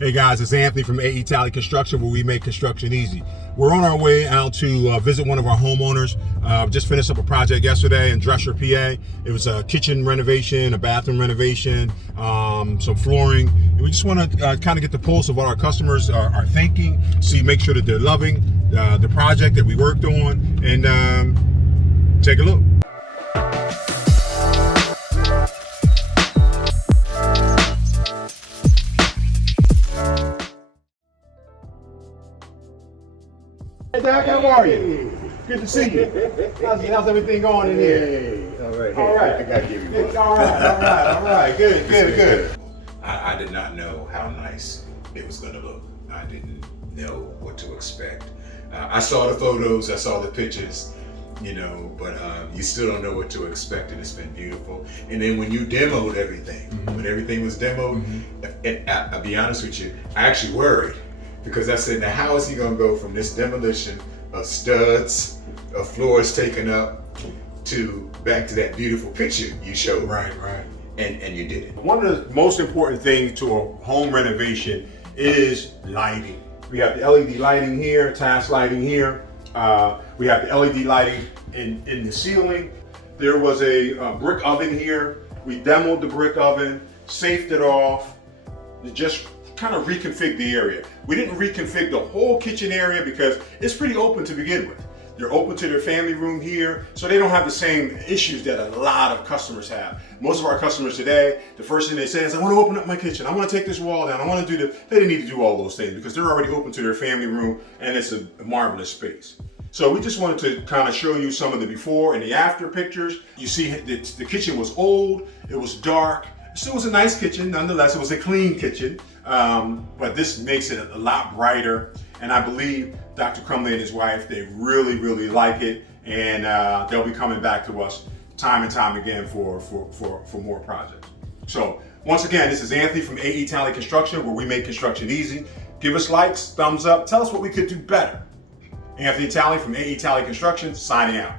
Hey guys, it's Anthony from AE Tally Construction, where we make construction easy. We're on our way out to visit one of our homeowners. Just finished up a project yesterday in Dresher, PA. It was a kitchen renovation, a bathroom renovation, some flooring. And we just want to kind of get the pulse of what our customers are thinking, make sure that they're loving the project that we worked on, and take a look. Hey Doc, how are you? Good to see you. How's everything going in here? Hey, all right. All right. I gotta give you one. All right. Good. I did not know how nice it was going to look. I didn't know what to expect. I saw the photos, I saw the pictures, but you still don't know what to expect, and it's been beautiful. And then when you demoed everything, when everything was demoed, I'll be honest with you, I actually worried, because I said, now how is he going to go from this demolition of studs, of floors taken up, to back to that beautiful picture you showed? Right. And you did it. One of the most important things to a home renovation is lighting. We have the LED lighting here, task lighting here. We have the LED lighting in the ceiling. There was a brick oven here. We demoed the brick oven, safed it off, just kind of reconfigured the area. We didn't reconfigure the whole kitchen area because it's pretty open to begin with. They're open to their family room here, so they don't have the same issues that a lot of customers have. Most of our customers today, the first thing they say is, I want to open up my kitchen, I want to take this wall down, I want to do this. They didn't need to do all those things because they're already open to their family room, and it's a marvelous space. So we just wanted to kind of show you some of the before and the after pictures. You see the kitchen was old, it was dark. It still was a nice kitchen, nonetheless. It was a clean kitchen, but this makes it a lot brighter. And I believe Dr. Crumley and his wife, they really like it, and they'll be coming back to us time and time again for more projects. So once again, this is Anthony from AE Tally Construction, where we make construction easy. Give us likes, thumbs up, tell us what we could do better. Anthony Tally from AE Tally Construction, signing out.